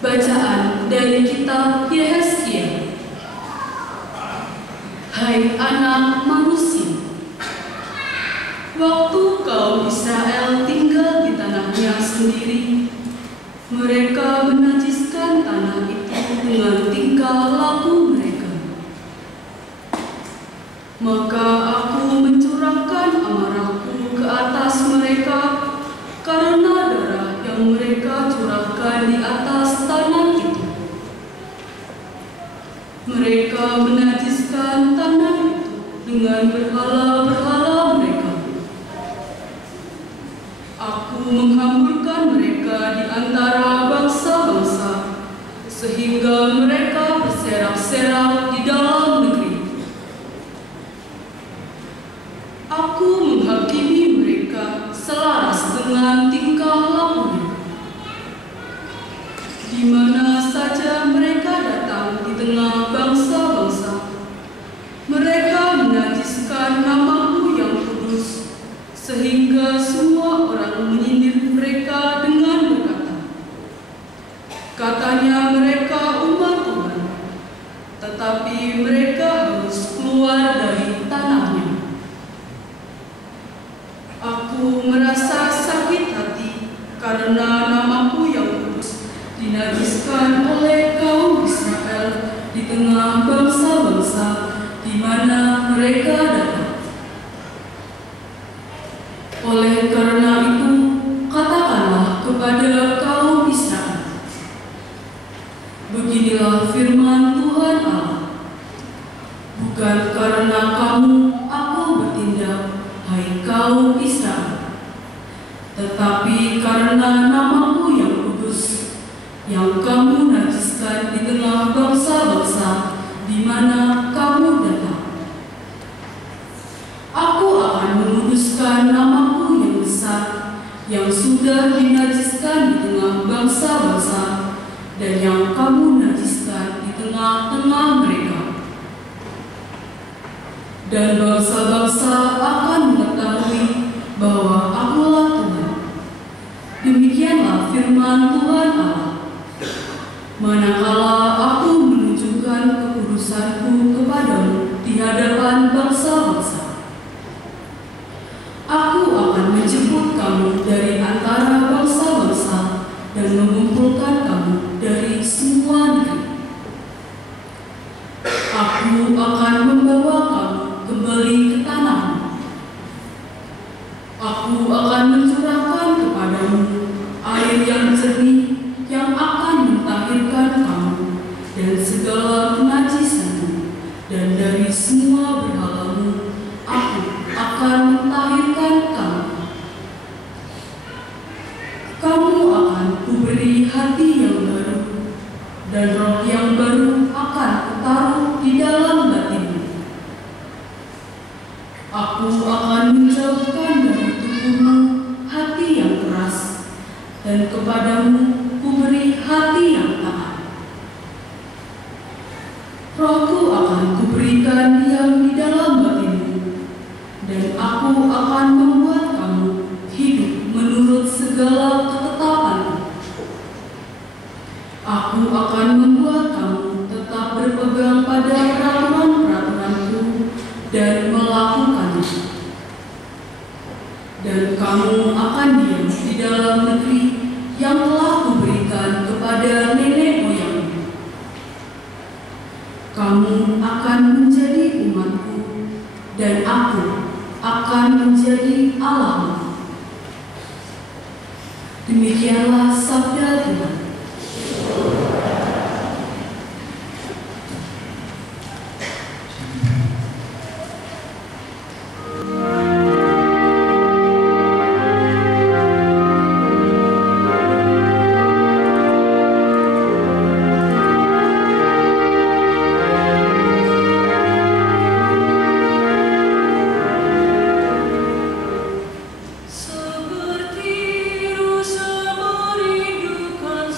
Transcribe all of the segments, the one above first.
Bacaan dari kitab Yehezkiel. Hai anak manusia, waktu kaum Israel tinggal di tanahnya sendiri, mereka menajiskan tanah itu dengan tingkah laku mereka. Maka aku mencurahkan amarahku ke atas mereka karena darah yang mereka curahkan di atas tanah itu. Mereka menajiskan tanah itu dengan berhala-berhala mereka. Aku menghamburkan mereka di antara bangsa-bangsa, sehingga mereka berserak-serak di dalam negeri. Aku menghakimi mereka selaras dengan tingkah lakunya. Di mana saja mereka datang di tengah bangsa-bangsa, mereka menajiskan namaku yang kudus, sehingga semua orang menyindir mereka dengan berkata, katanya mereka umat Tuhan, tetapi mereka harus keluar dari tanahnya. Aku merasa sakit hati karena namaku yang kudus dinajiskan oleh kaum Israel di tengah bangsa-bangsa di mana mereka datang. Oleh karena itu, katakanlah kepada kaum Israel, beginilah firman Tuhan Allah, bukan karena kamu aku bertindak, hai kaum Israel, tetapi karena namaku yang kudus, yang kamu najiskan di tengah bangsa-bangsa di mana kamu datang. Aku akan menguduskan namaku yang besar, yang sudah dinajiskan di tengah bangsa-bangsa, dan yang kamu najiskan di tengah-tengah mereka. Dan bangsa-bangsa akan mengetahui bahwa Akulah Tuhan. Demikianlah firman Tuhan Allah. Manakala aku menunjukkan kekudusanku kepadamu di hadapan bangsa-bangsa, aku akan menjemput kamu dari antara bangsa-bangsa dan mengumpulkan kamu dari semua negeri. Aku akan membawa kamu kembali ke tanahmu. Aku akan mencurahkan kepadamu air yang jernih yang akan mentahirkan kamu dan segala kenajisanmu, dan dari semua berhalamu aku akan mentahirkan kamu. Kamu akan kuberi hati yang baru, dan roh yang baru akan kutaruh di dalam batinmu. Aku akan menjauhkan dari tubuhmu hati yang keras, dan kepadamu kuberi hati yang taat. Rohku akan kuberikan diam di dalam batinmu, dan aku akan membuat kamu hidup menurut segala ketetapanku. Aku akan membuat kamu tetap berpegang pada peraturan-peraturanku dan melakukannya. Dan kamu akan diam di dalam negeri yang telah kuberikan kepada nenek moyangmu. Kamu akan menjadi umatku, dan aku akan menjadi Allahmu. Demikianlah sabda Tuhan. Seperti rusa merindukan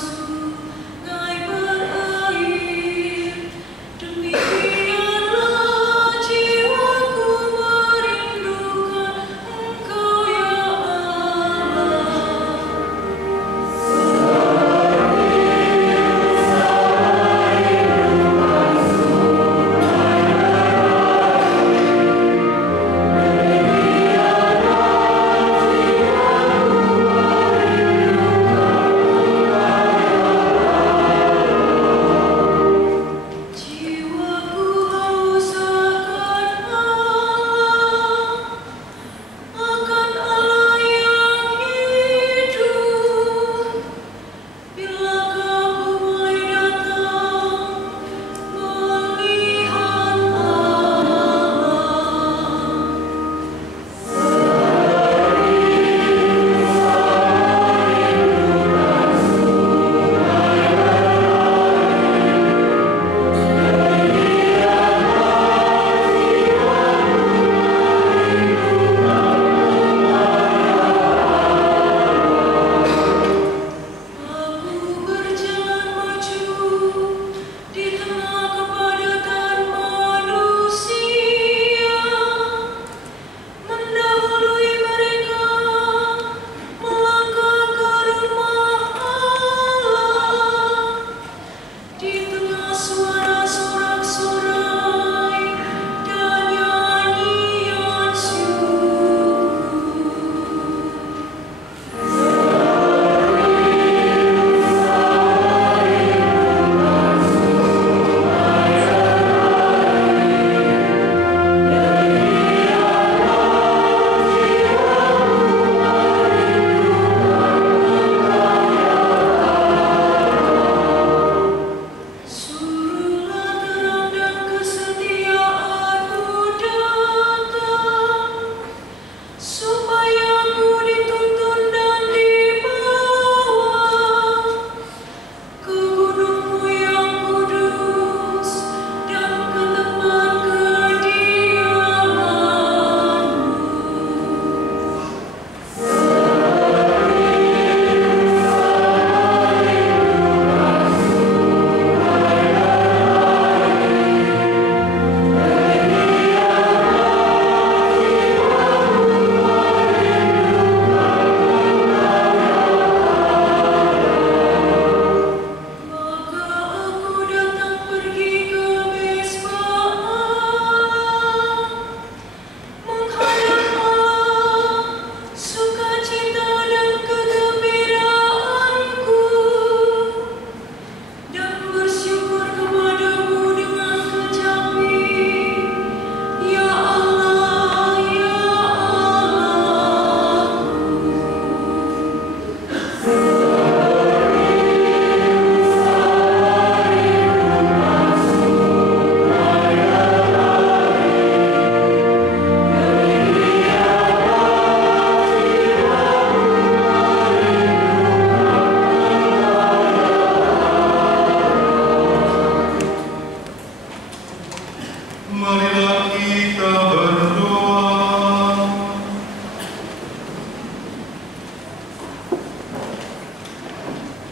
Marilah kita berdoa.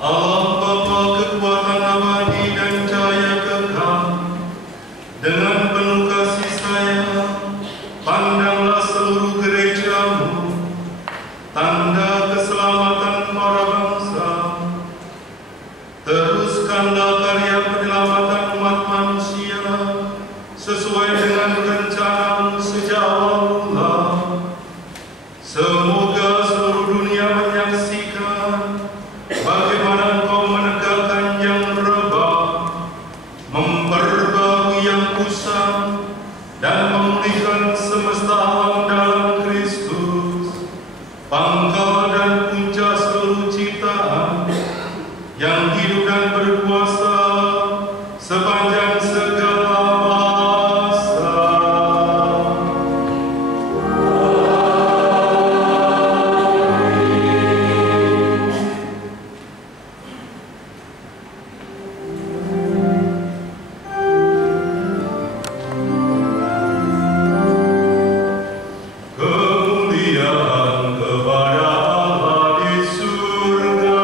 Allah Bapa kekuatan abadi dan cahaya kekal, dengan penuh kasih sayang, pandanglah seluruh gereja-Mu, tanda keselamatan para bangsa. Teruskanlah karya penyelamatan umat manusia sesuai dengan rencana-Mu sejak awal mula. Semoga seluruh dunia menyaksikan bagaimana Engkau menegakkan yang rebah, memperbarui yang usang, dan memulihkan semesta alam dalam Kristus, pangkal dan puncak seluruh ciptaan, yang hidup dan berkuasa sepanjang segala masa. Kemuliaan kepada Allah di surga.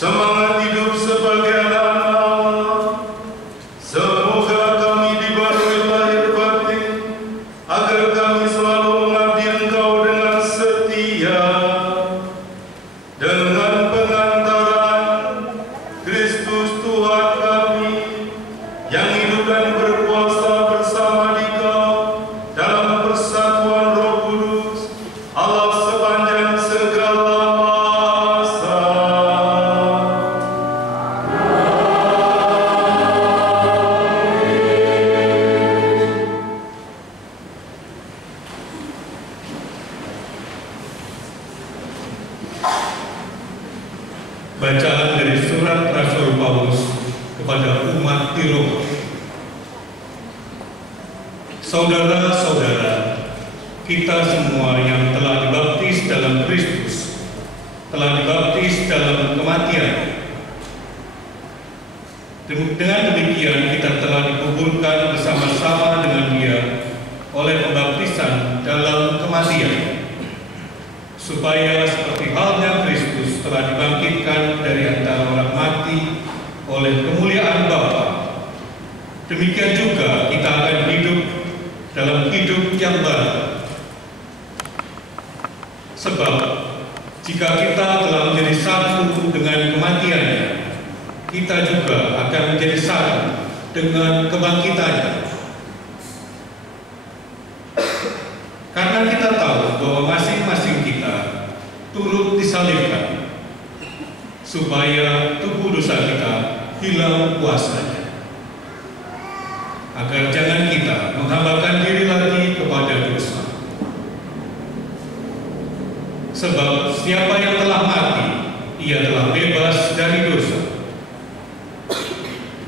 semangat hidup sebagai anak-anak Allah. Semoga kami dibaharui lahir batin, agar kami selalu mengabdi Engkau dengan setia. Dengan pengantaran Kristus Tuhan kami, yang hidup dan berkuasa bersama di Kau dalam persatuan Roh Kudus, Allah sepanjang segala masa. Bacaan dari surat Rasul Paulus kepada umat di Roma. Saudara-saudara, kita semua yang telah dibaptis dalam Kristus, telah dibaptis dalam kematian. Dengan demikian kita telah dikuburkan bersama-sama dengan Dia oleh pembaptisan dalam kematian, supaya seperti halnya Kristus telah dibangkitkan dari antara orang mati oleh kemuliaan Bapa, demikian juga kita akan hidup dalam hidup yang baru. Sebab jika kita telah menjadi satu dengan kematiannya, kita juga akan menjadi satu dengan kebangkitannya. Karena kita tahu bahwa masing-masing kita turut disalibkan, supaya tubuh dosa kita hilang kuasanya, agar jangan kita menghambakan diri lagi kepada dosa. Sebab siapa yang telah mati, ia telah bebas dari dosa.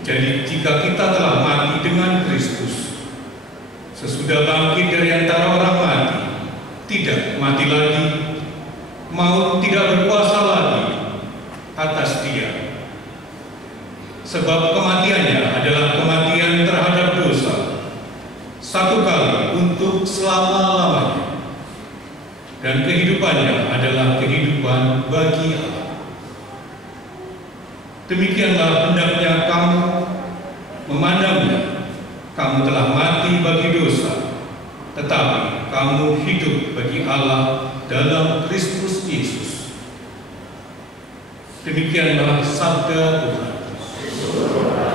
Jadi jika kita telah mati dengan Kristus, sesudah bangkit dari antara orang mati, tidak mati lagi, maut tidak berkuasa lagi atas Dia. Sebab kematiannya adalah kematian terhadap dosa, satu kali untuk selama-lamanya, dan kehidupannya adalah kehidupan bagi Allah. Demikianlah hendaknya kamu memandangnya. Kamu telah mati bagi dosa, tetapi kamu hidup bagi Allah dalam Kristus Yesus. Demikianlah sabda Tuhan. Haleluya.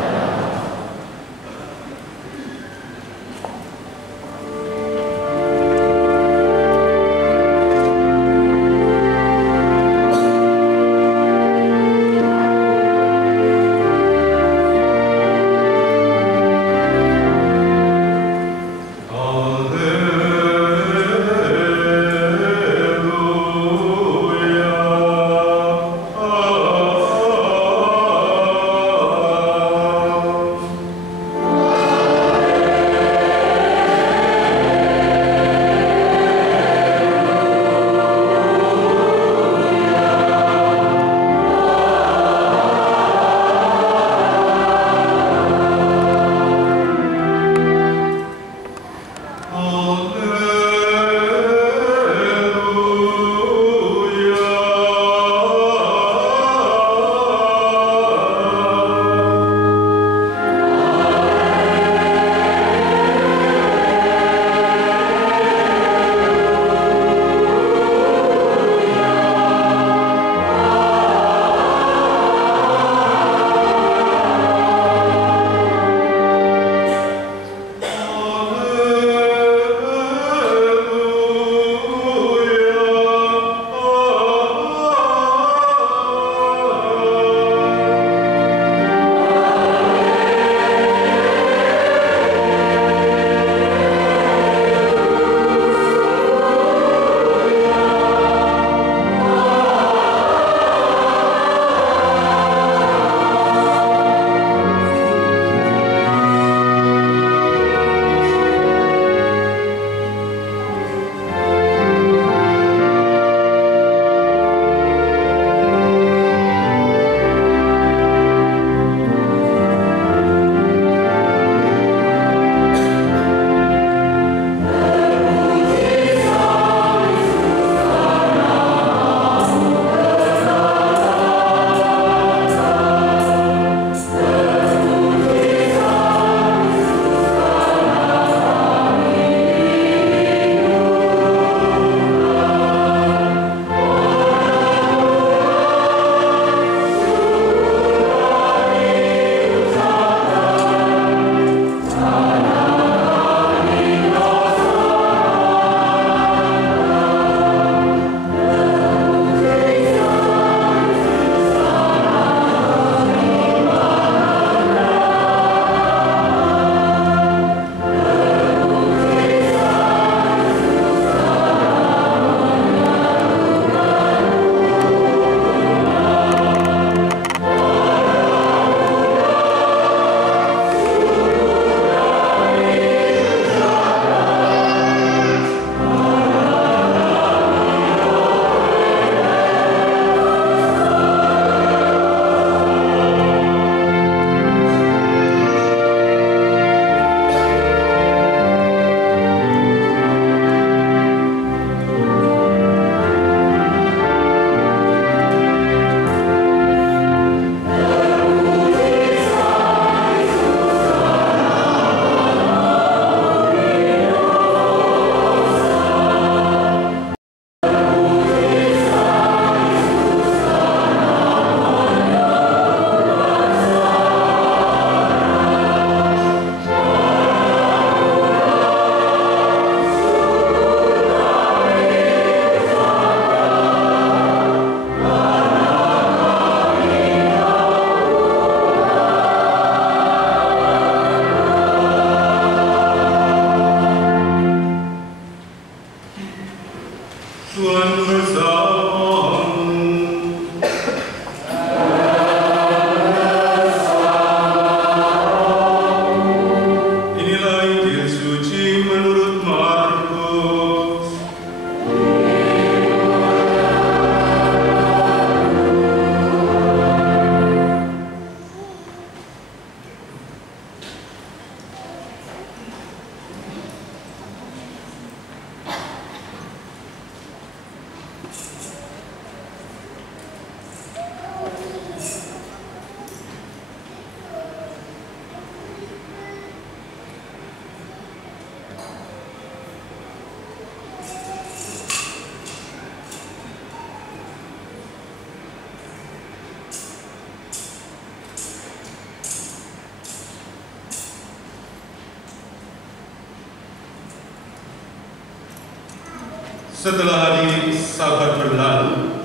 Setelah hari Sabat berlalu,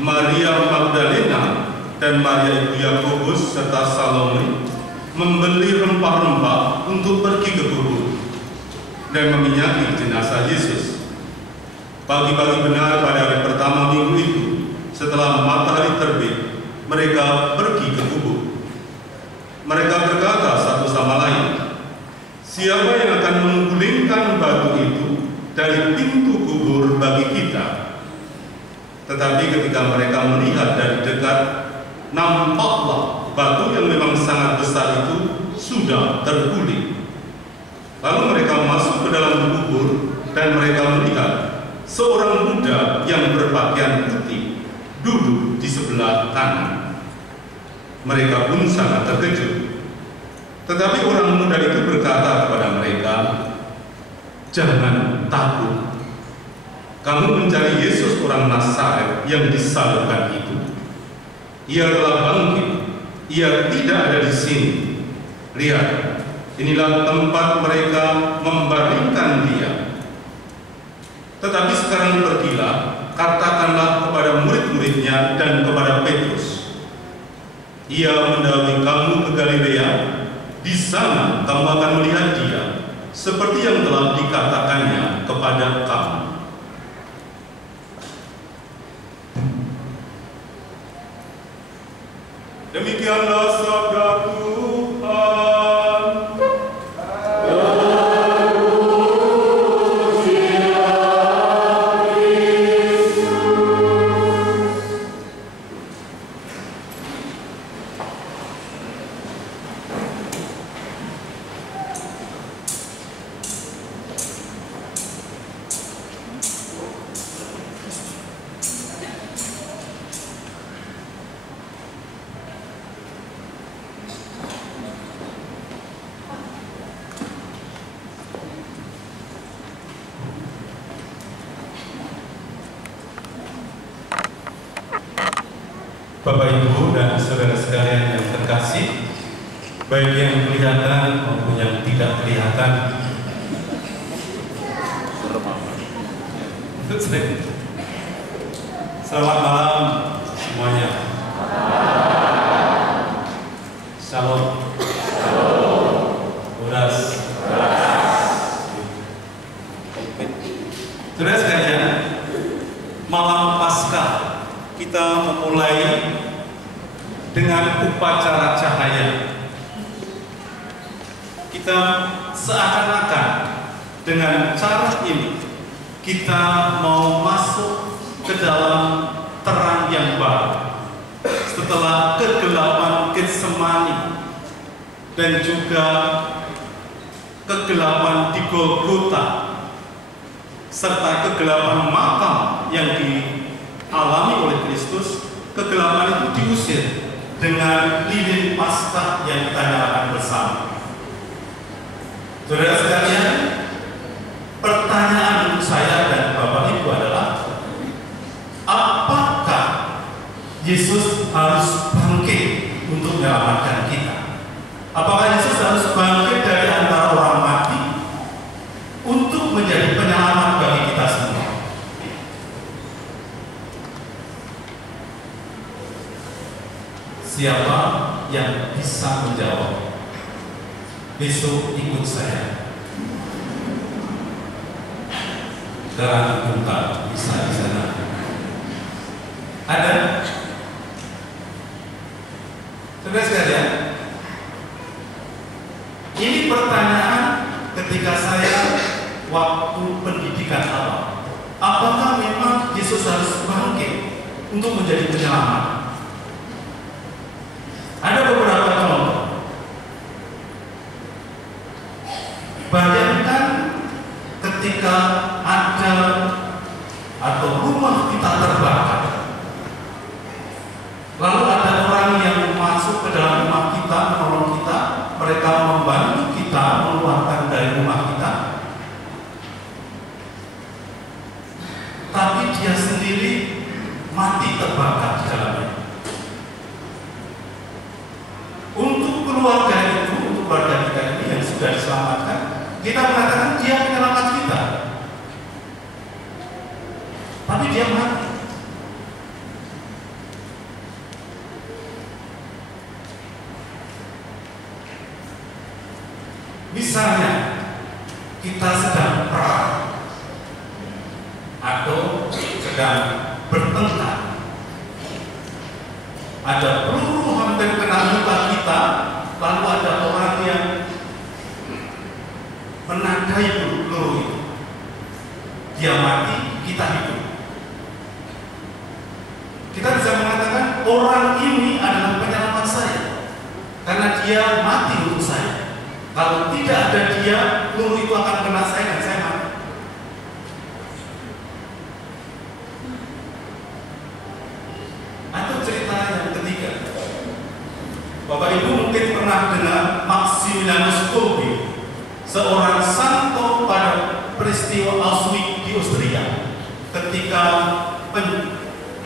Maria Magdalena dan Maria ibu Yakobus serta Salome membeli rempah-rempah untuk pergi ke kubur dan meminyaki jenazah Yesus. Pagi-pagi benar pada hari pertama minggu itu, setelah matahari terbit, mereka pergi ke kubur. Mereka berkata satu sama lain, "Siapa yang akan menggulingkan batu itu dari pintu kubur bagi kita?" Tetapi ketika mereka melihat dari dekat, nampaklah batu yang memang sangat besar itu sudah terguling. Lalu mereka masuk ke dalam kubur dan mereka melihat seorang muda yang berpakaian putih duduk di sebelah kanan. Mereka pun sangat terkejut. Tetapi orang muda itu berkata kepada mereka, "Jangan takut. Kamu mencari Yesus orang Nazaret yang disalibkan itu. Ia telah bangkit. Ia tidak ada di sini. Lihat, inilah tempat mereka membaringkan dia. Tetapi sekarang pergilah, katakanlah kepada murid-muridnya dan kepada Petrus, ia mendahului kamu ke Galilea. Di sana kamu akan melihat dia, seperti yang telah dikatakannya kepada kamu." Demikianlah sabda Tuhan. Bapak, Ibu, dan saudara sekalian yang terkasih, baik yang kelihatan maupun yang tidak kelihatan, selamat malam semuanya. Shalom. Uras. Saudara sekalian, malam Paskah kita memulai dengan upacara cahaya. Kita seakan-akan dengan cara ini kita mau masuk ke dalam terang yang baru setelah kegelapan Getsemani dan juga kegelapan di Golgota serta kegelapan makam yang dialami oleh Kristus. Kegelapan itu diusir dengan lilin Paskah yang kita nyalakan bersama. Saudara sekalian, pertanyaan untuk saya dan Bapak Ibu adalah, apakah Yesus harus bangkit untuk menyelamatkan kita? Apakah Yesus harus bangkit dari antara orang mati untuk menjadi penyelamat bagi kita semua? Siapa yang bisa menjawab? Besok ikut saya. Terang buka bisa di sana. Ada? Saudara sekalian, ini pertanyaan ketika saya waktu pendidikan awal. Apakah memang Yesus harus bangkit untuk menjadi penyelamat? Ada beberapa contoh. Bayangkan ketika ada atau rumah kita terbakar, lalu ada orang yang masuk ke dalam rumah kita, menolong kita, mereka membantu kita mengeluarkan dari rumah kita, tapi dia sendiri mati terbakar di dalamnya. Untuk keluarga itu, untuk keluarga kita ini yang sudah diselamatkan, kita mengatakan dia penyelamat kita. tapi dia mati. Misalnya kita sedang perang atau sedang bertengkar, ada peluru hampir kena muka kita, lalu ada orang yang menandai peluru itu, dia mati, kita hidup. Kita bisa mengatakan orang ini adalah penyelamat saya karena dia mati untuk saya. Kalau tidak ada dia, peluru itu akan kena saya dan saya mati. Atau cerita yang ketiga, Bapak Ibu mungkin pernah dengar Maximilianus Kolbe, seorang santo pada peristiwa Auschwitz di Austria, ketika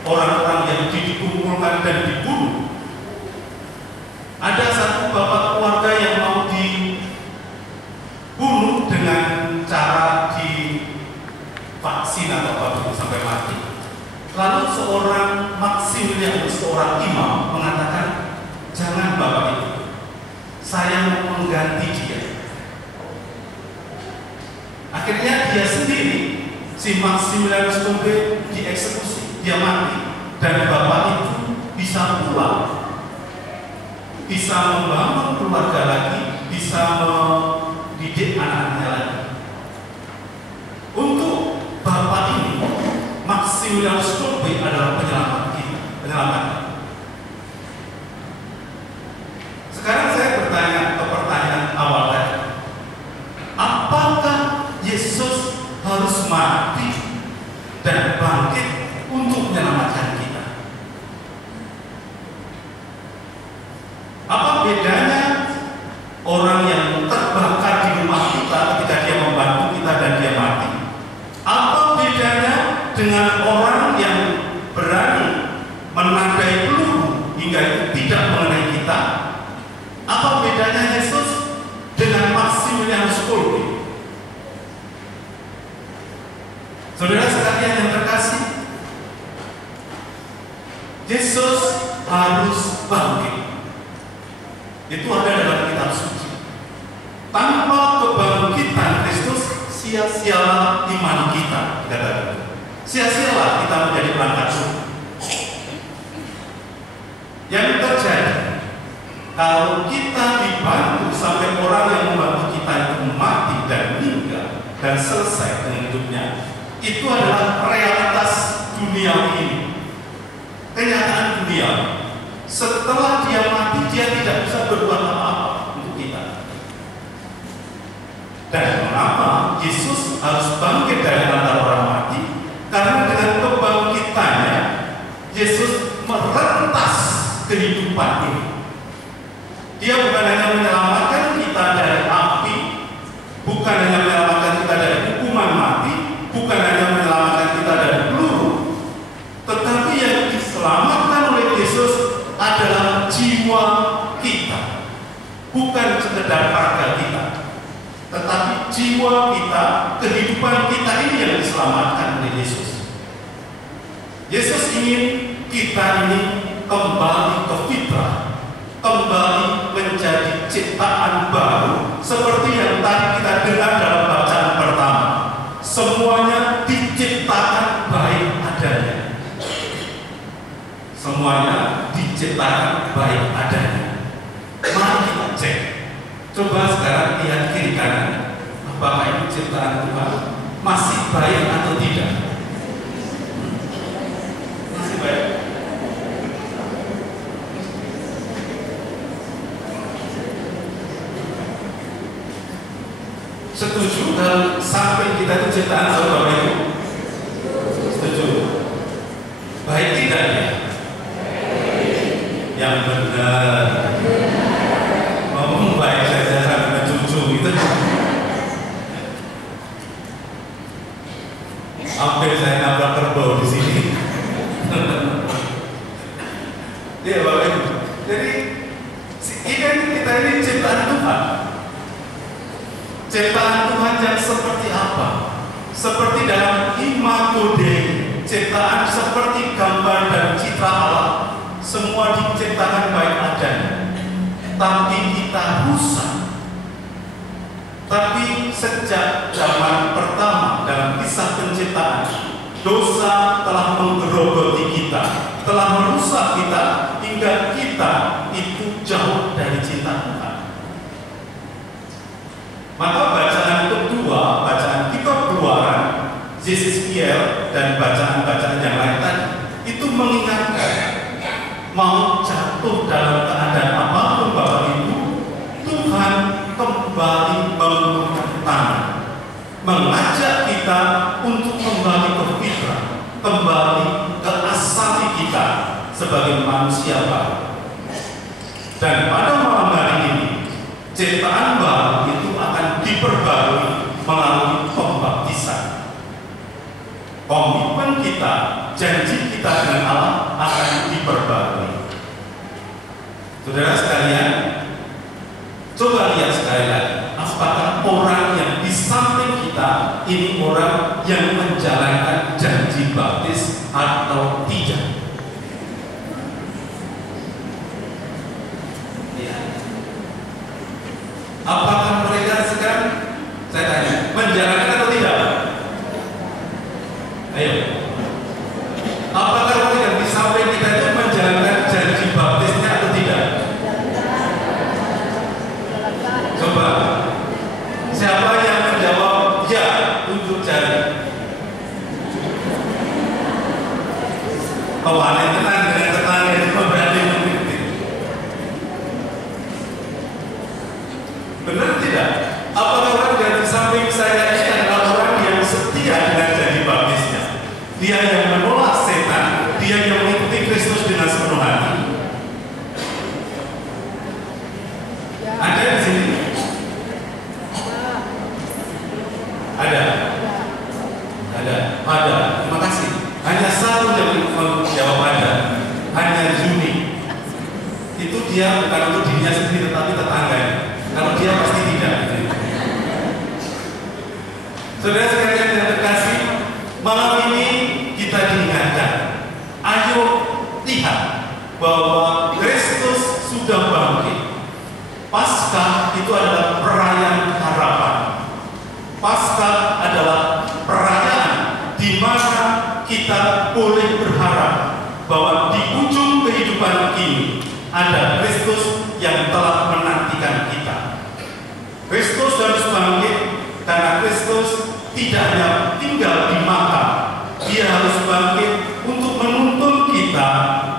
orang-orang yang dikumpulkan dan dibunuh. Ada satu bapak keluarga yang mau dibunuh dengan cara divaksin atau apa itu sampai mati. Lalu seorang Maximilianus, seorang imam, mengatakan, jangan bapak itu, saya mau mengganti dia. Akhirnya dia sendiri, si Maximilianus Kolbe, dieksekusi, dia mati, dan bapak itu bisa pulang, bisa membangun keluarga lagi, bisa mendidik anak-anaknya lagi. Untuk bapak ini, Maximilianus Kolbe adalah penyelamat kita, penyelamat. Sekarang saya bertanya ke pertanyaan awal tadi, apakah Yesus harus mati dan bangkit untuk menyelamatkan kita? Apa bedanya orang yang terbakar di rumah kita ketika dia membantu kita dan dia mati? Apa bedanya dengan orang yang berani menandai peluru hingga itu tidak mengenai kita? Apa bedanya Yesus dengan Maximilianus Kolbe? Saudara sekalian yang terkasih, Yesus harus bangkit. Itu ada dalam kitab suci. Tanpa kebangkitan Kristus, sia-sialah iman kita, kata. Sia-sialah kita menjadi perangkat surga. Yang terjadi kalau kita dibantu sampai orang yang membantu kita itu mati dan meninggal dan selesai dengan hidupnya, itu adalah realitas dunia ini, kenyataan dunia. Setelah dia mati, dia tidak bisa berbuat apa-apa untuk kita. Dan mengapa Yesus harus bangkit dari antara orang mati? Karena dengan kebangkitannya, Yesus merentas kehidupan ini. Dia bukan hanya menyelamatkan kita dari api, bukan hanya menyelamatkan kita dari hukuman mati, bukan hanya menyelamatkan kita dari peluru, tetapi yang diselamatkan oleh Yesus adalah jiwa kita, bukan sekedar raga kita, tetapi jiwa kita, kehidupan kita ini yang diselamatkan oleh Yesus. Yesus ingin kita ini kembali ke fitrah, kembali menjadi ciptaan baru, seperti yang tadi kita dengar dalam bacaan pertama. Semuanya diciptakan baik adanya. Semuanya diciptakan baik adanya. Mari kita cek. Coba sekarang lihat kiri kanan. Apakah ini ciptaan Tuhan masih baik atau tidak? Masih baik. Setuju kalau sampai kita itu ciptaan Bapak Ibu? Setuju? Baik tidak ya? Yang benar. Ngomong baik saja sampai cucu itu. Hampir saya nabrak kerbau di sini. Ya Bapak Ibu. Jadi kita ini ciptaan Tuhan. Ciptaan Tuhan yang seperti apa? Seperti dalam Imago Dei, ciptaan seperti gambar dan citra Allah, semua diciptakan baik adanya. Tapi kita rusak. Tapi sejak zaman pertama dalam kisah penciptaan, dosa telah menggerogoti kita, telah merusak kita, hingga kita itu jauh dari cinta Tuhan. Maka bacaan kedua, bacaan kitab Keluaran, Yeskiel dan bacaan-bacaan yang lain tadi, itu mengingatkan mau jatuh dalam keadaan apapun Bapak Ibu, Tuhan kembali mengulurkan tangan, mengajak kita untuk kembali ke fitrah, kembali ke asali kita sebagai manusia baru. Dan pada malam hari ini, ciptaan baru itu akan diperbarui melalui pembaptisan. Komitmen kita, janji kita dengan Allah akan diperbarui. Saudara sekalian, coba lihat sekali lagi, apakah orang yang di samping kita ini orang yang menjalankan janji baptis atau tidak? Ya. Apakah mereka sekarang, saya tanya, menjalankan atau tidak? Ayo. Apakah mereka di samping kita itu menjalankan janji baptisnya atau tidak? Coba, siapa yang menjawab ya untuk jari? Kawan yang tenang dengan tetangga itu berarti mengerti. Benar tidak? Apakah orang yang di samping saya ini adalah orang yang setia dengan janji baptisnya? Dia yang menolak setan, dia yang mengikuti Kristus dengan sepenuh hati. Ada di sini? Ada. Terima kasih. Hanya satu yang menjawab ada. Hanya Juni. Itu dia bukan untuk dirinya sendiri, tetapi tetangganya. Kalau dia pasti tidak. Saudara sekalian yang terkasih, malam ini kita diingatkan, ayo lihat bahwa Kristus sudah bangkit. Paskah itu adalah perayaan harapan. Paskah adalah perayaan di mana kita boleh berharap bahwa di ujung kehidupan ini ada Kristus yang telah menantikan kita. Kristus harus bangkit karena Kristus tidak hanya tinggal di makam, dia harus bangkit untuk menuntun kita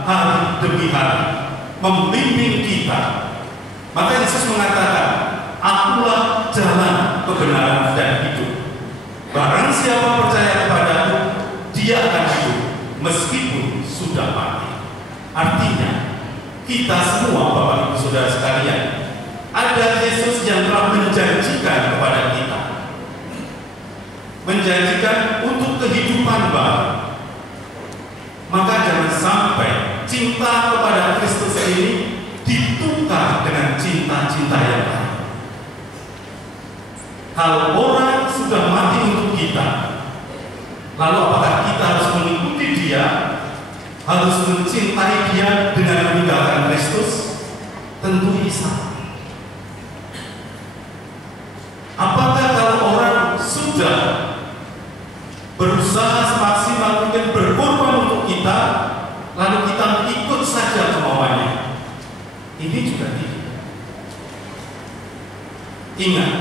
hari demi hari, membimbing kita. Maka Yesus mengatakan, akulah jalan, kebenaran, dan hidup. Barang siapa percaya kepadaku, dia akan hidup meskipun sudah mati. Artinya, kita semua Bapak Ibu Saudara sekalian, ada Yesus yang telah menjanjikan kepada kita, menjanjikan untuk kehidupan baru. Maka jangan sampai cinta kepada Kristus ini ditukar dengan cinta-cinta yang lain. Kalau orang sudah mati untuk kita, lalu apakah kita harus mengikuti dia, harus mencintai dia dengan meninggalkan Kristus? Tentu bisa. Apakah kalau orang sudah berusaha semaksimal mungkin berkorban untuk kita, lalu kita ikut saja kemauannya? Ini juga tidak. Ingat,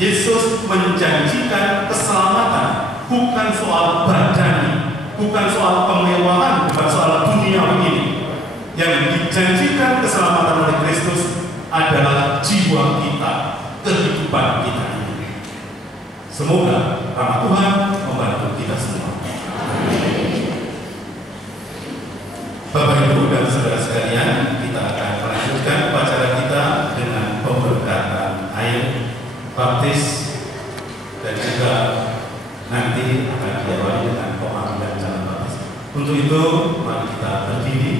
Yesus menjanjikan keselamatan bukan soal badani, bukan soal kemewahan, bukan soal dunia begini. Yang dijanjikan keselamatan oleh Kristus adalah jiwa kita, kehidupan kita ini. Semoga rahmat Tuhan membantu kita semua. Bapak Ibu dan saudara sekalian, kita akan melanjutkan upacara kita dengan pemberkatan air baptis dan juga nanti akan diawali dengan pengambilan jalan baptis. Untuk itu, mari kita berdiri.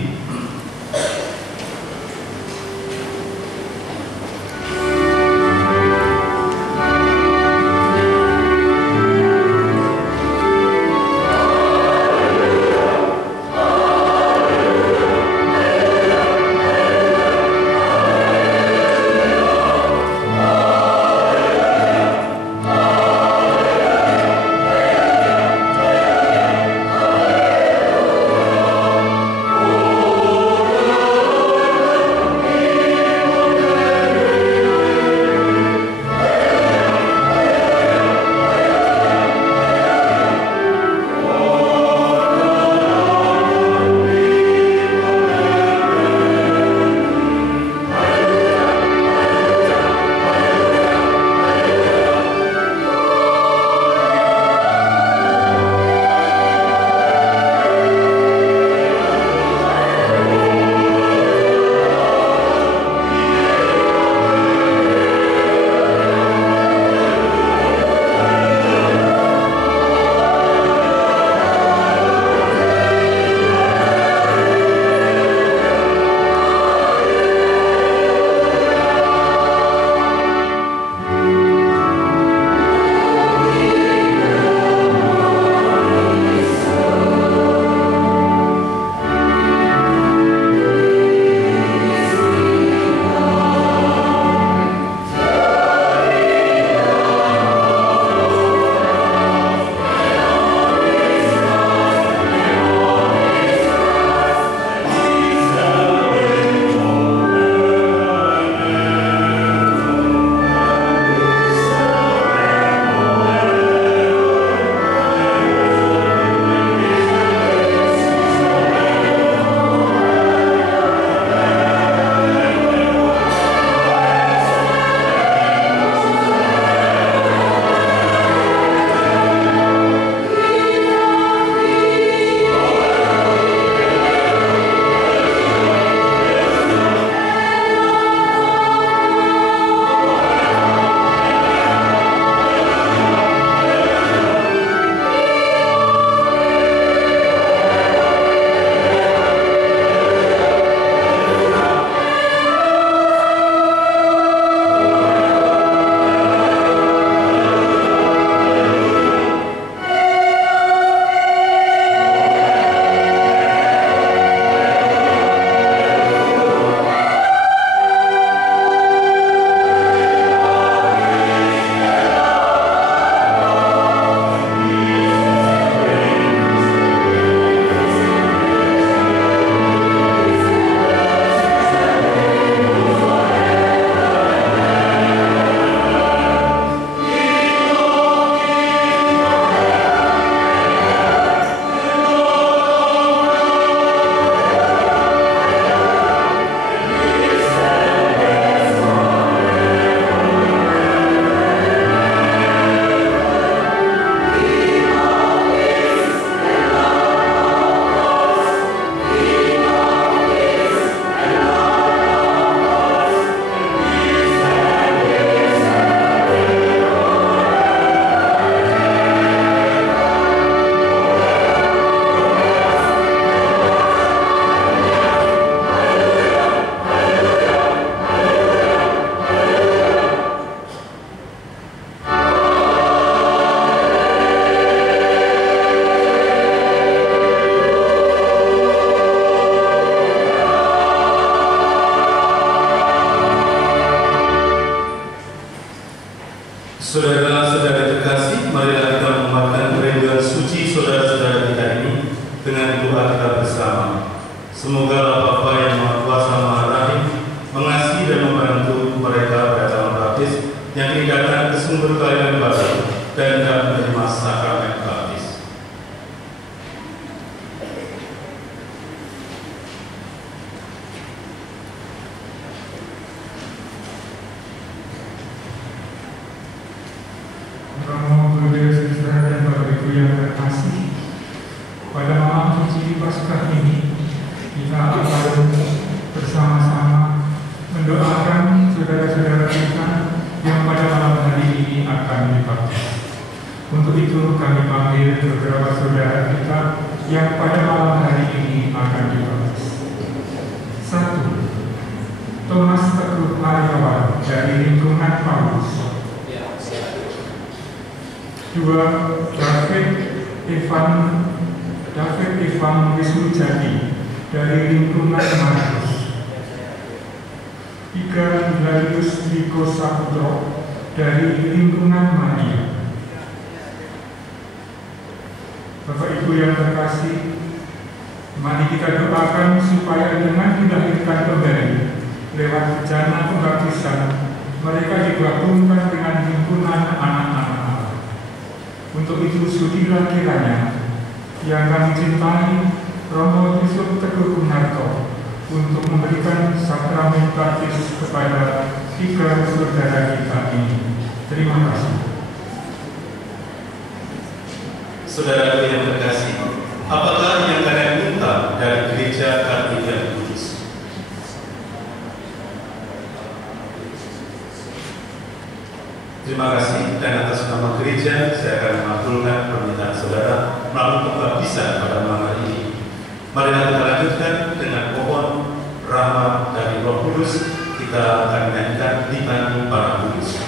Saudara-saudara terkasih, marilah kita menguatkan kerinduan suci saudara-saudara kita ini dengan doa kita bersama. Semoga Allah Bapa yang Maha Kuasa Maha Rahim mengasihi dan membantu mereka pada dalam baptis yang ini datang ke sumber keadilan baru dan dapat menerima sakramen baptis. Yang terkasih, pada malam suci Paskah ini kita akan bersama-sama mendoakan saudara-saudara kita yang pada malam hari ini akan dibaptis. Untuk itu kami panggil beberapa saudara kita yang pada malam hari ini akan dibaptis. 1. Thomas Teguh Aryawan dari lingkungan Paulus. 2. David Ivan Wisnujadi dari lingkungan Markus. 3. Hilarius Triko Saputro dari lingkungan Maria. Bapak Ibu yang terkasih, mari kita doakan supaya dengan dilahirkan kembali lewat bejana pembaptisan mereka digabungkan dengan himpunan anak-anak. Untuk itu sudilah kiranya yang kami cintai Romo Yusuf Teguh Gunarto untuk memberikan sakramen baptis kepada 3 saudara kita ini. Terima kasih. Saudara yang terkasih, apakah yang kalian minta dari gereja Kartini Kudus? Terima kasih, dan atas nama gereja saya akan mengabulkan permintaan saudara melalui pembaptisan pada malam hari ini. Marilah kita lanjutkan dengan pohon rahmat dari Roh Kudus. Kita akan menyanyikan litani para kudus.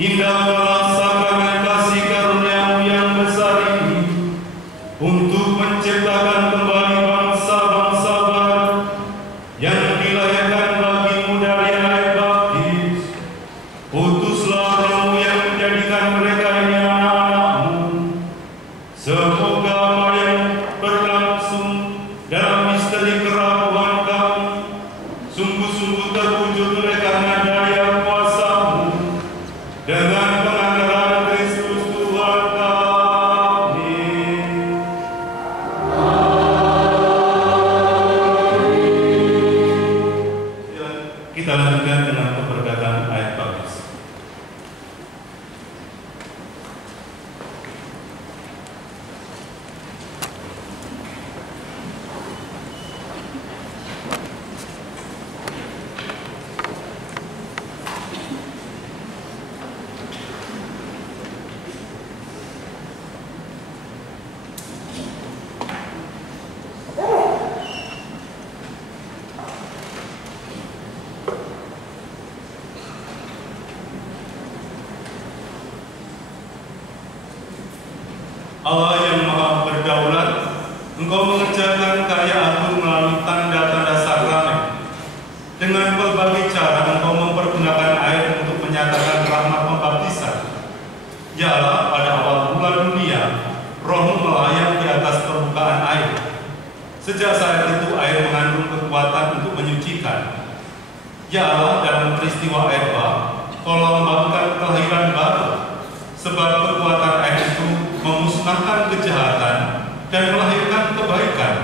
Indahkanlah sakramen kasih karunia-Mu yang besar ini untuk menciptakan kembali bangsa-bangsa baru yang dilahirkan bagi-Mu dari air baptis. Utuslah Roh-Mu yang menjadikan mereka ini anak-anak-Mu. Semoga apa yang berlangsung dalam misteri kerabuan Kami sungguh-sungguh terwujud oleh karena daya kuasa-Mu dengan penganggaran Kristus Tuhan kami. Kita lanjutkan dengan keberkatan ayat baptis. Allah yang Maha Berdaulat, Engkau mengerjakan karya agung melalui tanda-tanda sakramen. Dengan berbagai cara Engkau mempergunakan air untuk menyatakan rahmat pembaptisan. Ya Allah, pada awal mula dunia, Roh-Mu melayang di atas permukaan air. Sejak saat itu air mengandung kekuatan untuk menyucikan. Ya Allah, dalam peristiwa air bah, Kau lambangkan kelahiran baru, sebab kekuatan air itu memusnahkan kejahatan dan melahirkan kebaikan.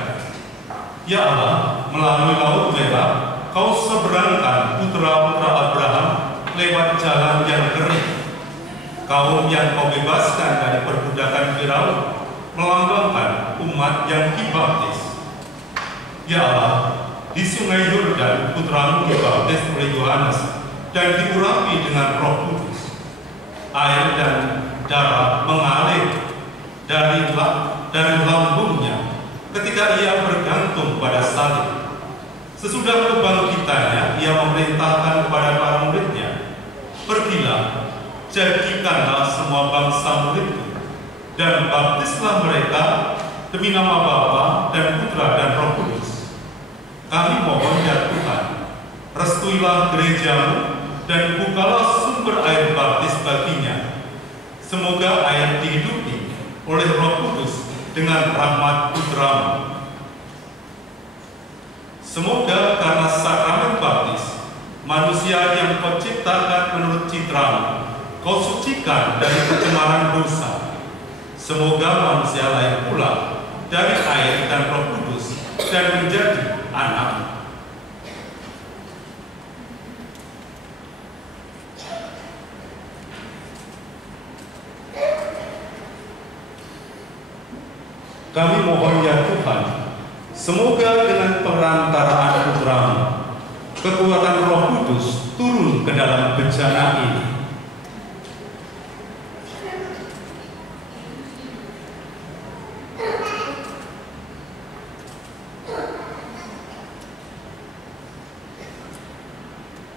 Ya Allah, melalui Laut Merah, Kau seberangkan putra-putra Abraham lewat jalan yang kering. Kaum yang Kau bebaskan dari perbudakan Firaun melambangkan umat yang dibaptis. Ya Allah, di Sungai Yordan putra-Mu dibaptis oleh Yohanes dan diurapi dengan Roh Kudus. Air dan darah mengalir dari lambungnya ketika ia bergantung pada salib. Sesudah kebangkitannya, ia memerintahkan kepada para muridnya, Pergilah, jadikanlah semua bangsa muridku, dan baptislah mereka demi nama Bapa dan Putra dan Roh Kudus. Kami mohon ya Tuhan, restuilah gerejamu dan bukalah sumber air baptis baginya. Semoga air dihidupi oleh Roh Kudus dengan rahmat Putra-Mu. Semoga karena sakramen baptis, manusia yang Kau ciptakan menurut citra-Mu, Kau sucikan dari pencemaran dosa. Semoga manusia lahir pula dari air dan Roh Kudus dan menjadi anak. Kami mohon ya Tuhan, semoga dengan perantaraan Putra-Mu, kekuatan Roh Kudus turun ke dalam bencana ini.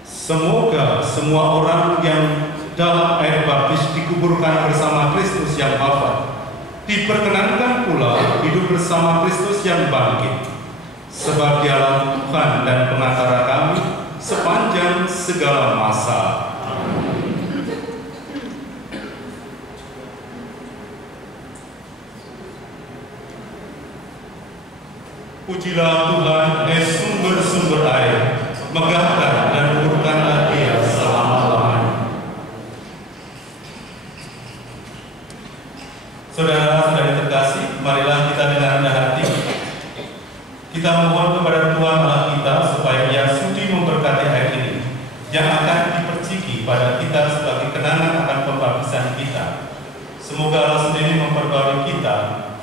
Semoga semua orang yang dalam air baptis dikuburkan bersama Kristus yang wafat, diperkenankan pula hidup bersama Kristus yang bangkit, sebab Dialah Tuhan dan pengantara kami sepanjang segala masa. Pujilah Tuhan, sumber-sumber air, megahkan dan luhurkanlah Dia selama-lamanya. Saudara-saudari terkasih, marilah kita dengan rendah hati kita mohon kepada Tuhan Allah kita supaya Ia sudi memberkati air ini yang akan diperciki pada kita sebagai kenangan akan pembaptisan kita. Semoga Allah sendiri memperbarui kita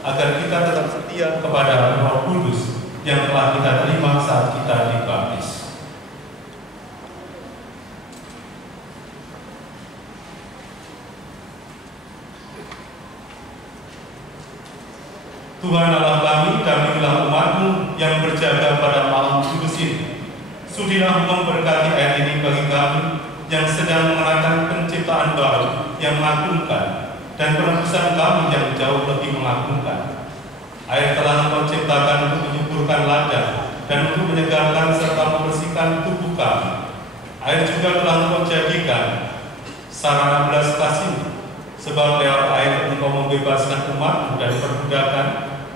agar kita tetap setia kepada Roh Kudus yang telah kita terima saat kita dibaptis. Tuhan Allah kami, dampingilah umat-Mu yang berjaga pada malam kudus ini. Sudilah memberkati air ini bagi kami yang sedang mengenakan penciptaan baru yang mengagumkan dan penebusan kami yang jauh lebih mengagumkan. Air telah Engkau ciptakan untuk menyuburkan ladang dan untuk menyegarkan serta membersihkan tubuh kami. Air juga telah Engkau jadikan sarana belas kasih, sebab lewat air Engkau membebaskan umat-Mu dari perbudakan,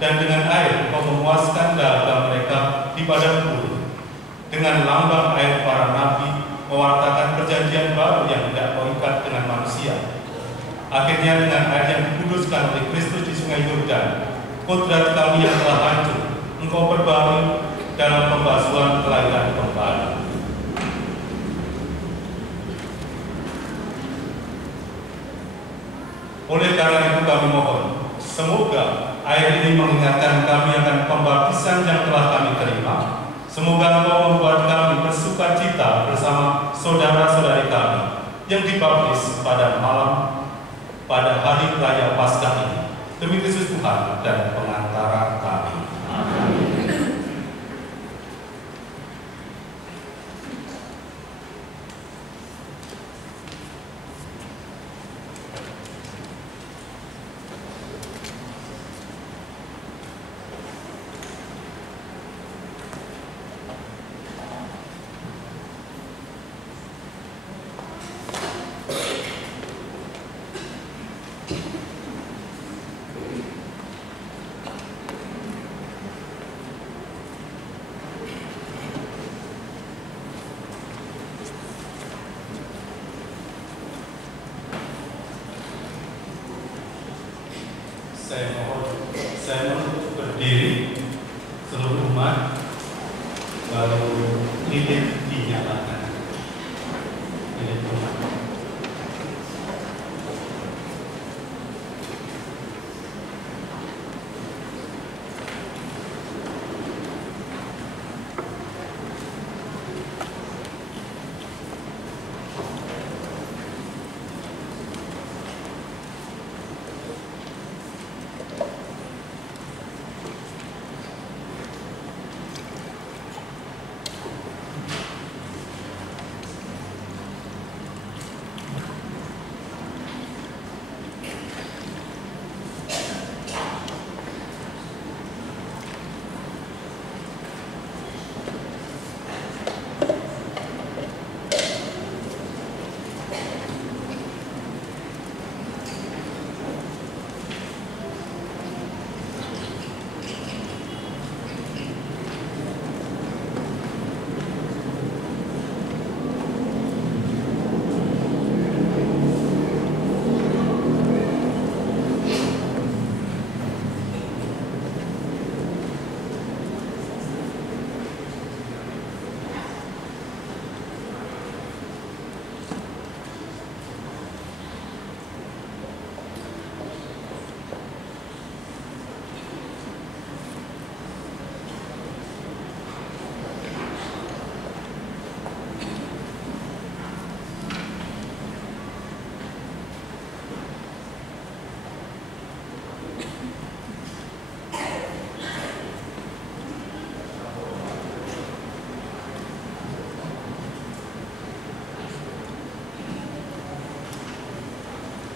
dan dengan air Engkau memuaskan dahaga mereka di padang gurun. Dengan lambang air para nabi mewartakan perjanjian baru yang tidak Kau ikat dengan manusia. Akhirnya dengan air yang dikuduskan oleh Kristus di sungai Yordan, kodrat kami yang telah hancur Engkau perbarui dalam pembasuhan kelahiran kembali. Oleh karena itu kami mohon, semoga air ini mengingatkan kami akan pembaptisan yang telah kami terima. Semoga Engkau membuat kami bersuka cita bersama saudara-saudari kami yang dibaptis pada hari raya Paskah ini. Demi Kristus Tuhan dan pengantara kami. Amin. Saya mohon berdiri seluruh umat, lalu lilin dinyalakan. Lilin umat.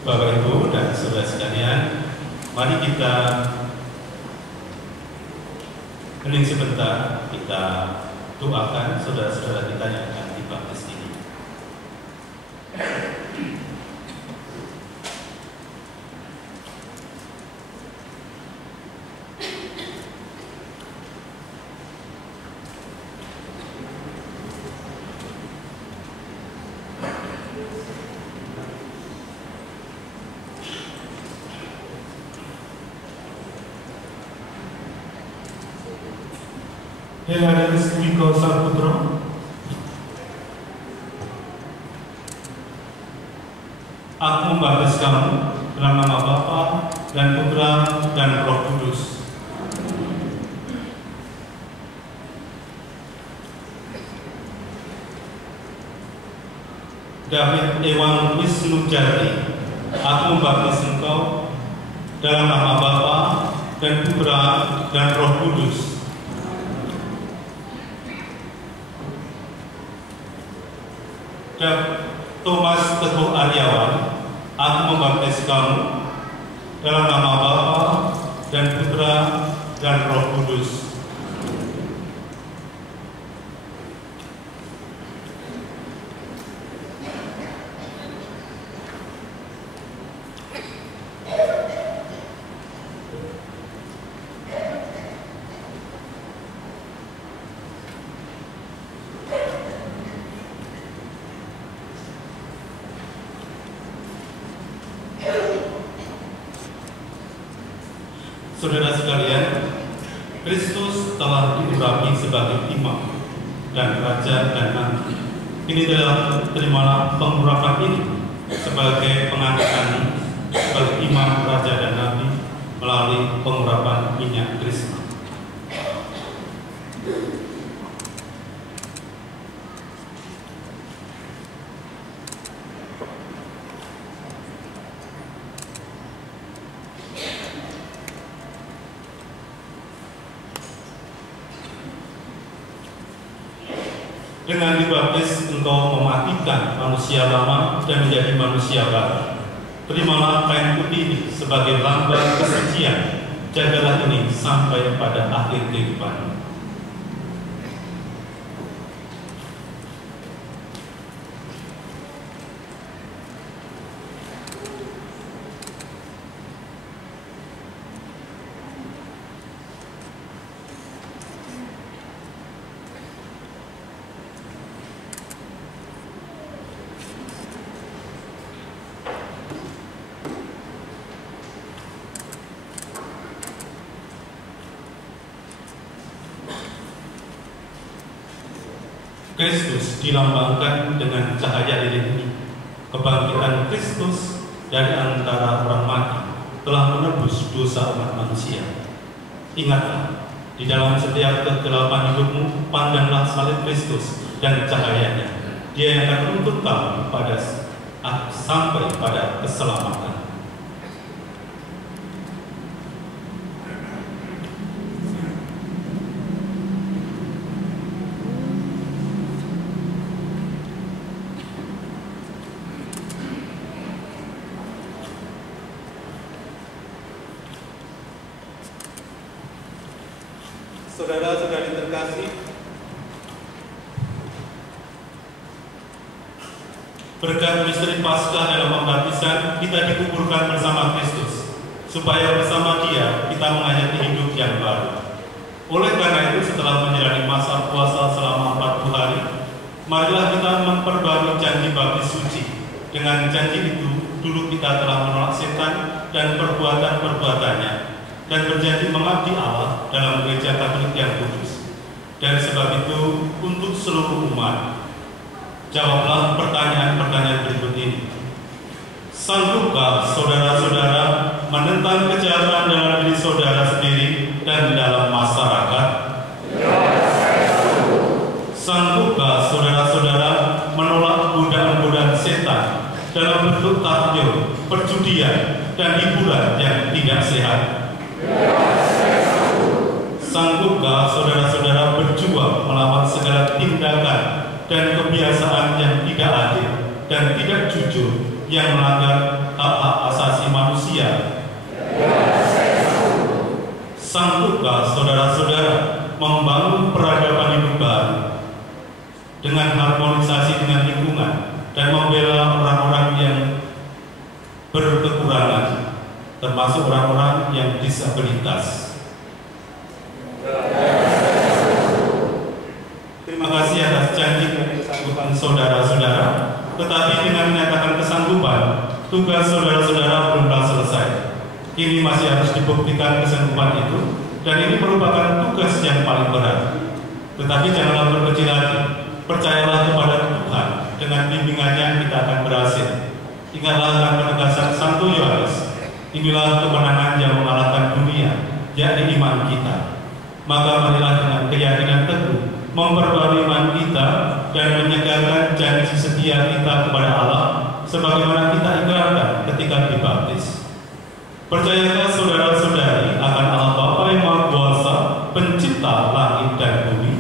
Bapak Ibu dan saudara sekalian, mari kita hening sebentar, kita doakan saudara-saudara kita yang akan dibaptis ini. Helaris Miko Saputra, Aku membaptis kamu dalam nama Bapa dan Putra dan Roh Kudus. David Ewan Wisnu Jari, aku membaptis engkau dalam nama Bapa dan Putra dan Roh Kudus. Thomas Teguh Aryawan, aku membaptis kamu dalam nama Bapa dan Putra dan Roh Kudus. Saudara sekalian, Kristus telah diurapi sebagai imam dan raja dan nabi. Ini adalah terimalah pengurapan ini sebagai pengangkatan sebagai imam, raja dan nabi melalui pengurapan minyak krisma. Dengan dibaptis engkau mematikan manusia lama dan menjadi manusia baru. Terimalah kain putih ini sebagai lambang kesucian. Jagalah ini sampai pada akhir kehidupan. Kristus dilambangkan dengan cahaya lilin ini. Kebangkitan Kristus dari antara orang mati telah menebus dosa umat manusia. Ingatlah, di dalam setiap kegelapan hidupmu, pandanglah salib Kristus dan cahayanya. Dia yang akan menuntut kamu sampai pada keselamatan. Saudara-saudari terkasih, berkat misteri Paskah dalam pembaptisan, kita dikuburkan bersama Kristus, supaya bersama Dia kita menghayati hidup yang baru. Oleh karena itu, setelah menjalani masa puasa selama 40 hari, marilah kita memperbarui janji baptis suci. Dengan janji itu, dulu kita telah menolak setan dan perbuatan-perbuatannya, dan berjanji mengabdi Allah dalam gereja Katolik yang kudus. Dan sebab itu, untuk seluruh umat, jawablah pertanyaan-pertanyaan berikut ini. Sanggupkah saudara-saudara menentang kejahatan dalam diri saudara sendiri dan dalam masyarakat? Sanggupkah saudara-saudara menolak godaan-godaan setan dalam bentuk takyul, perjudian, dan hiburan yang tidak sehat? Sanggupkah saudara-saudara berjuang melawan segala tindakan dan kebiasaan yang tidak adil dan tidak jujur yang melanggar hak-hak manusia. Sanggupkah saudara-saudara membangun peradaban hidup baru dengan harmonisasi dengan lingkungan dan membela orang-orang yang berkekurangan, termasuk orang-orang yang disabilitas. Terima kasih atas janji kesanggupan saudara-saudara, tetapi dengan menyatakan kesanggupan, tugas saudara-saudara belumlah selesai. Ini masih harus dibuktikan kesanggupan itu, dan ini merupakan tugas yang paling berat. Tetapi janganlah berkecil hati, percayalah kepada Tuhan, dengan bimbingannya kita akan berhasil. Ingatlah akan penegasan Santo Yohanes, inilah kemenangan yang mengalahkan dunia, yakni iman kita. Maka marilah dengan keyakinan teguh memperbarui iman kita dan menyegarkan janji setia kita kepada Allah sebagaimana kita ikrarkan ketika dibaptis. Percayalah saudara-saudari akan Allah Bapa yang Maha Kuasa, pencipta langit dan bumi.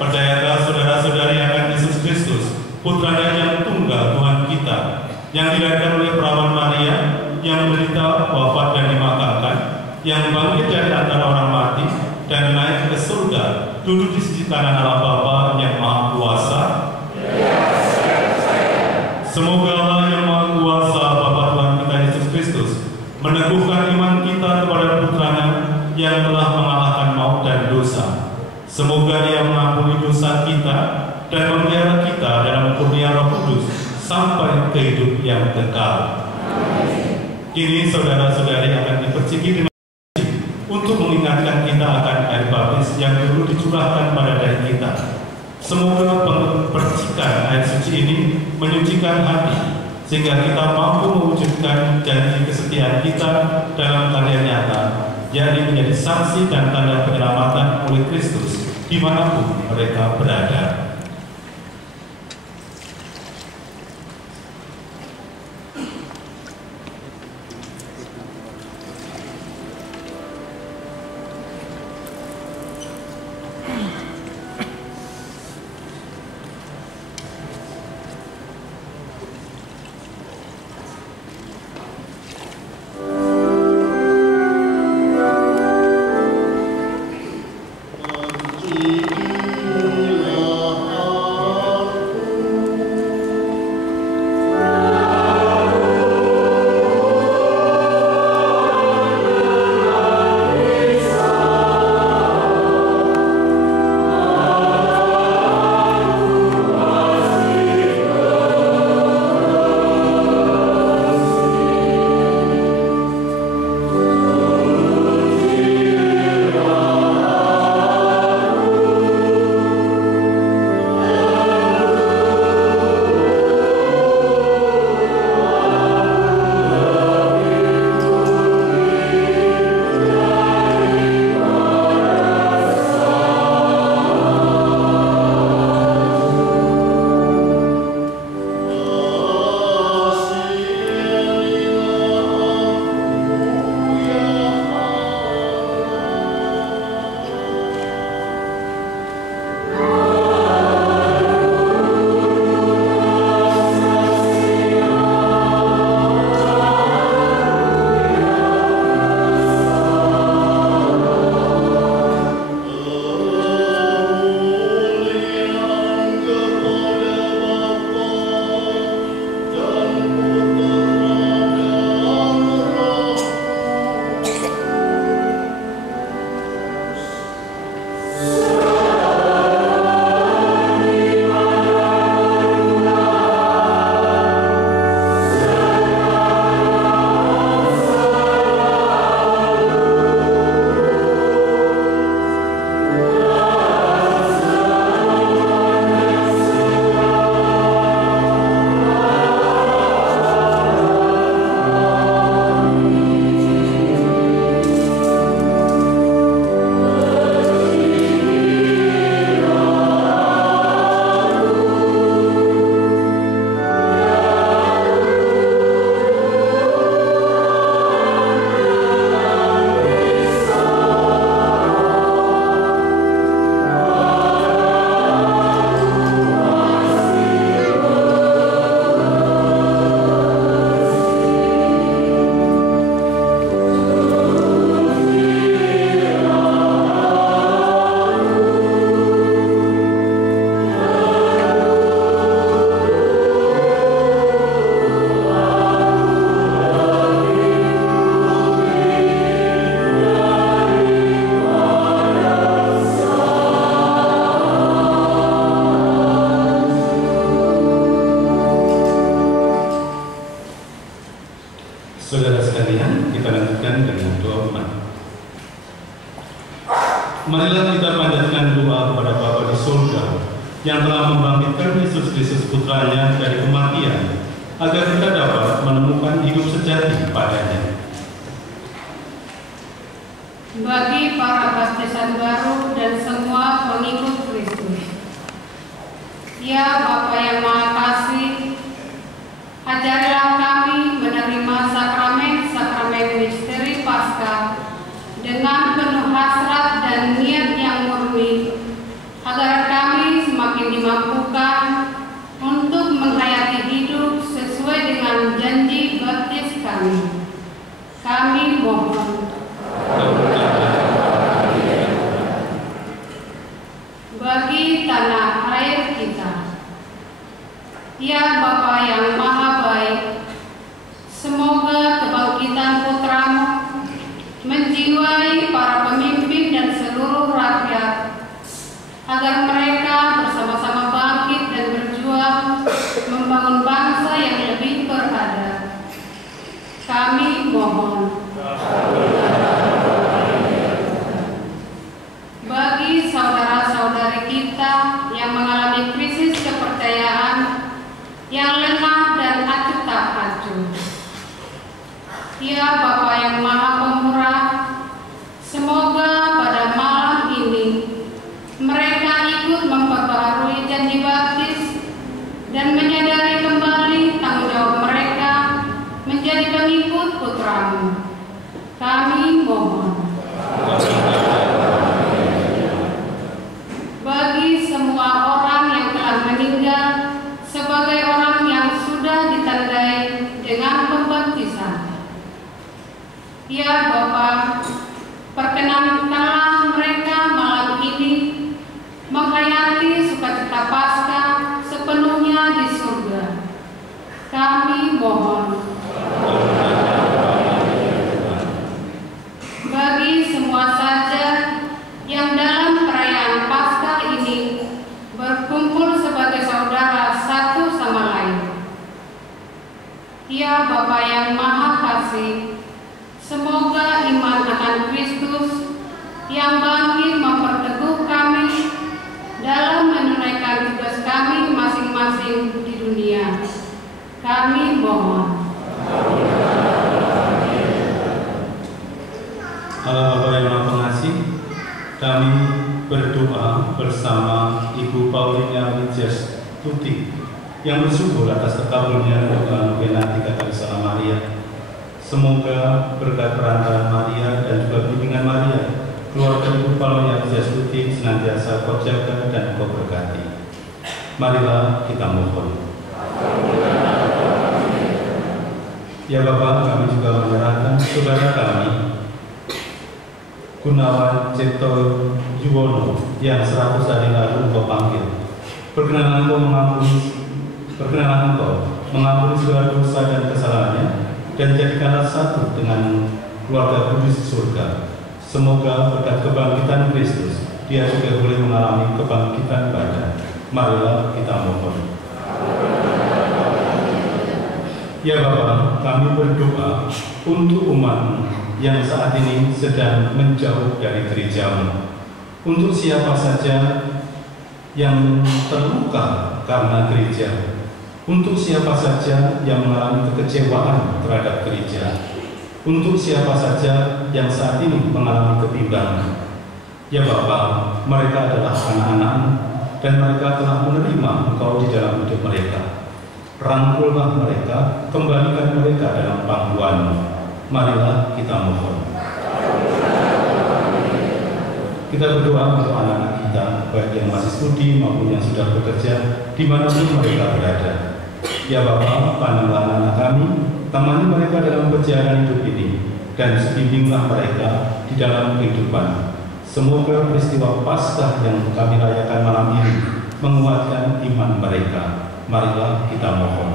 Percayalah saudara-saudari akan Yesus Kristus, putranya yang tunggal Tuhan kita, yang dilahirkan oleh perawan Maria, yang menderita, wafat dan dimakamkan, yang bangkit dari antara orang mati dan naik ke surga, duduk di sisi kanan Allah Bapa yang Maha Kuasa. Semoga Allah yang Maha Kuasa, Bapa Tuhan kita Yesus Kristus, meneguhkan iman kita kepada putranya yang telah mengalahkan maut dan dosa. Semoga Dia mengampuni dosa kita dan memelihara kita dalam kurnia Roh Kudus sampai ke hidup yang kekal. Kini saudara-saudari akan diperciki dengan untuk mengingatkan kita akan air baptis yang dulu dicurahkan pada diri kita. Semoga percikan air suci ini menyucikan hati, sehingga kita mampu mewujudkan janji kesetiaan kita dalam karya nyata, yakni menjadi saksi dan tanda penyelamatan oleh Kristus dimanapun mereka berada. Amen. Saudara sekalian, kita lanjutkan dengan doa umat. Marilah kita panjatkan doa kepada Bapa di surga yang telah membangkitkan Yesus Kristus putranya dari kematian, agar kita dapat menemukan hidup sejati padanya. Bagi para baptisan baru dan semua pengikut Kristus, ya Bapa yang Maha Kasih, ajarilah kami menerima sakramen-sakramen misteri Paskah dengan penuh hasrat dan niat yang murni, agar kami semakin dimampukan untuk menghayati hidup sesuai dengan janji baptis kami. Kami mohon. Bagi tanah air kita, ya Bapa yang Maha Baik, semoga kebangkitan Putra-Mu menjiwai para pemimpin dan seluruh rakyat, agar mereka bersama-sama bangkit dan berjuang membangun bangsa yang lebih beradab. Kami mohon. Bagi saudara-saudari kita yang mengalami krisis kepercayaan yang lengah dan acuh tak acuh, ya Bapa yang Maha Pemurah, semoga pada malam ini mereka ikut memperbaharui janji baptis dan menyadari kembali tanggung jawab mereka menjadi pengikut Putra-Mu. Kami mohon. Bagi semua orang yang telah meninggal sebagai orang yang sudah ditandai dengan pembaptisan, ya Bapa, perkenankanlah mereka malam ini menghayati sukacita Paskah sepenuhnya di surga. Kami mohon. Bagi semua saja yang dalam perayaan Paskah ini berkumpul sebagai saudara satu sama lain, ya Bapa yang Maha Kasih, semoga iman akan Kristus yang bangkit memperteguh kami dalam menunaikan tugas kami masing-masing di dunia. Kami mohon. Allah Bapa yang Maha Pengasih, kami berdoa bersama Ibu Paulina Widjas Tuti yang bersyukur atas terkabulnya doa novena 3 kali Salam Maria. Semoga berkat perantaraan Maria dan juga bimbingan Maria, keluarga Ibu Paulina Widjas Tuti senantiasa Kau jaga dan Kau berkati. Marilah kita mohon. Ya Bapa, kami juga menyerahkan saudara kami Gunawan Cipto Yuwono yang 100 hari lalu Engkau panggil. Perkenanan Engkau mengampuni segala dosa dan kesalahannya, dan jadikanlah satu dengan keluarga kudus surga. Semoga berkat kebangkitan Kristus, dia juga boleh mengalami kebangkitan badan. Marilah kita mohon. Ya Bapa, kami berdoa untuk umat yang saat ini sedang menjauh dari gereja-Mu. Untuk siapa saja yang terluka karena gereja, untuk siapa saja yang mengalami kekecewaan terhadap gereja, untuk siapa saja yang saat ini mengalami kebimbangan. Ya Bapa, mereka adalah anak-anak dan mereka telah menerima Engkau di dalam hidup mereka. Rangkullah mereka, kembalikan mereka dalam pangkuan-Mu. Marilah kita mohon. Kita berdoa untuk anak-anak kita, baik yang masih studi maupun yang sudah bekerja, dimanapun mereka berada. Ya Bapa, pandanglah anak-anak kami, temani mereka dalam perjalanan hidup ini, dan bimbinglah mereka di dalam kehidupan. Semoga peristiwa Paskah yang kami rayakan malam ini menguatkan iman mereka. Marilah kita mohon.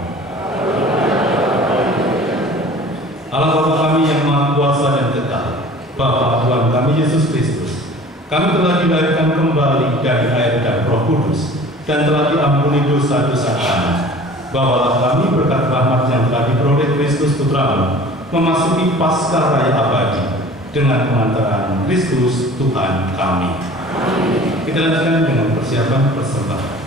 Allah Bapa kami yang Maha Kuasa dan Kekal, Bapa Tuhan kami Yesus Kristus, kami telah dilahirkan kembali dari air dan Roh Kudus, dan telah diampuni dosa-dosa kami. Bawalah kami berkat rahmat yang telah diperoleh Kristus Putra-Mu, memasuki Paskah Raya abadi dengan pengantaran Kristus Tuhan kami. Kita lanjutkan dengan persiapan persembahan.